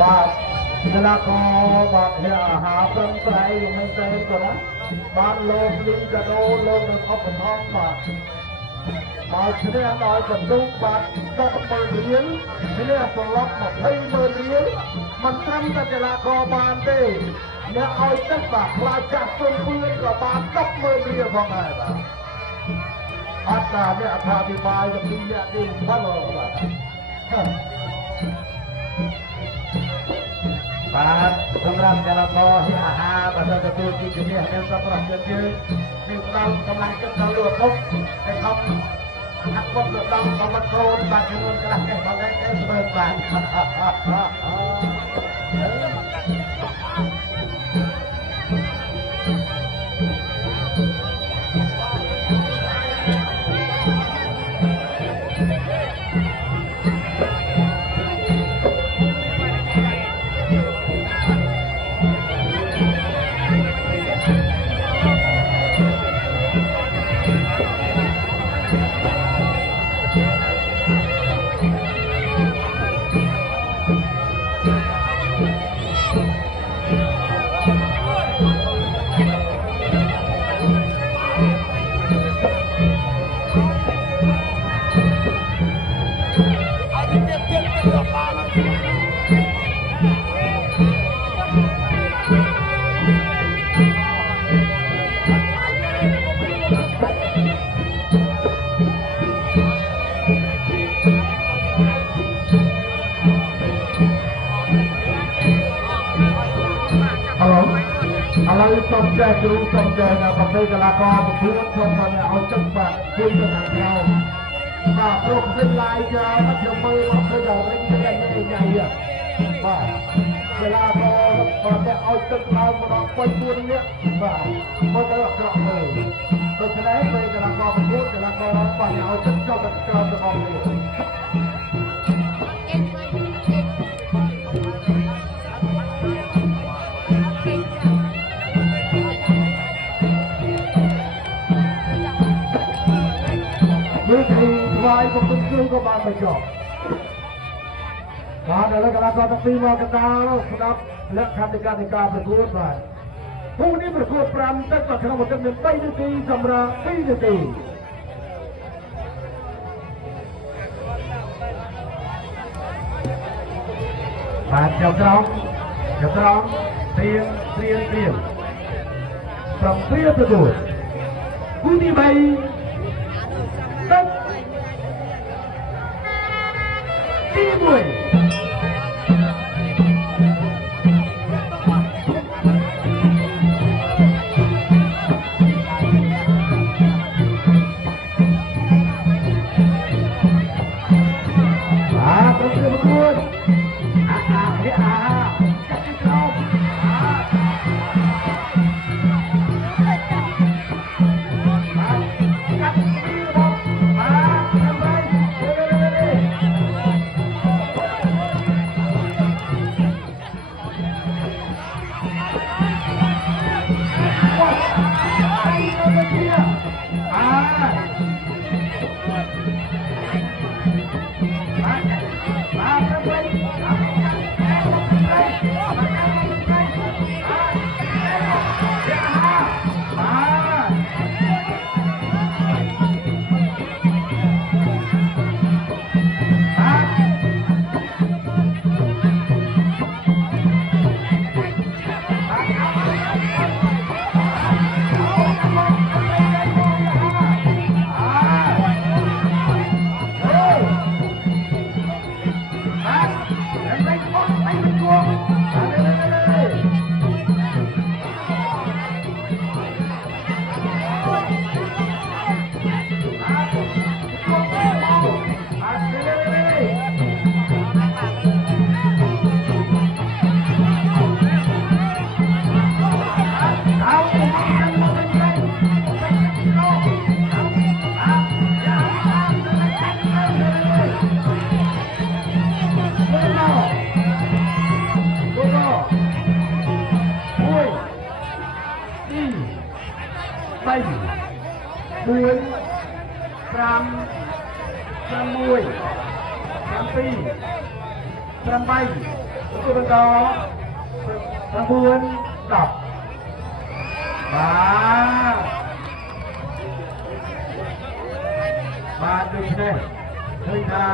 បាទកីឡាករបាទអ្នកអាហារប្រឹងប្រែងមិនទៅក៏ណាបានលោកលីងកាដូលោកនៅអបថងបាទបើឈ្នះដល់កណ្ដូងបាទ100000រៀលឈ្នះប្រឡប់20000រៀលមិនត្រឹមតែកីឡាករបានទេអ្នកឲ្យទឹកបាទខ្លាចចាស់ជន់ពឿនក៏បាន100000រៀលផងដែរបាទអត់តាអ្នកអធិប្បាយទៅពីអ្នកនេះផលបាទបាទសម្រាប់កីឡាករហិអាហារបើទៅទទួលទីជំនះមានសប្បុរសជនយើងមានផ្ដល់កម្លាំងចិត្តដល់លោកពុកតែខំអត់គាត់លោកដល់សម្បត្តិកូនបាទចំនួនកន្លះកែបងឯងទៅធ្វើបានសំចែគ្រូសំចែណាប្រទេសកីឡាករប្រកួតខ្ញុំថាឲ្យទឹកបាទជួយទៅខាងក្រៅបាទព្រោះផ្សេងឡាយច្រើនណាស់ខ្ញុំមើលមកឃើញដល់វិញតែញ៉ៃបាទកីឡាករប្រទេសឲ្យទឹកឡើងម្ដង3-4នាក់បាទមកទៅអក្រក់មើលដូច្នេះពេលកីឡាករប្រកួតកីឡាករបាទឲ្យទឹកចុះទៅក្រៅទៅអស់នេះបាយក៏ពុំជួយក៏បានបញ្ចប់បាទឥឡូវកីឡាករទាំងពីរមកកណ្ដាលស្ដាប់លក្ខន្តិកានៃការប្រកួតបាទពួកនេះប្រកួត5ទឹកក៏ក្នុងមួយទឹកមាន3នាទីសម្រាប់2នាទីបាទចៅក្រមព្រៀងប្រំព្រៀប្រកួតគូទី3ទឹកទី14 5 6 7 ពី8គឺបន្ត9 10បាទបាទដូច្នេះឃើញថា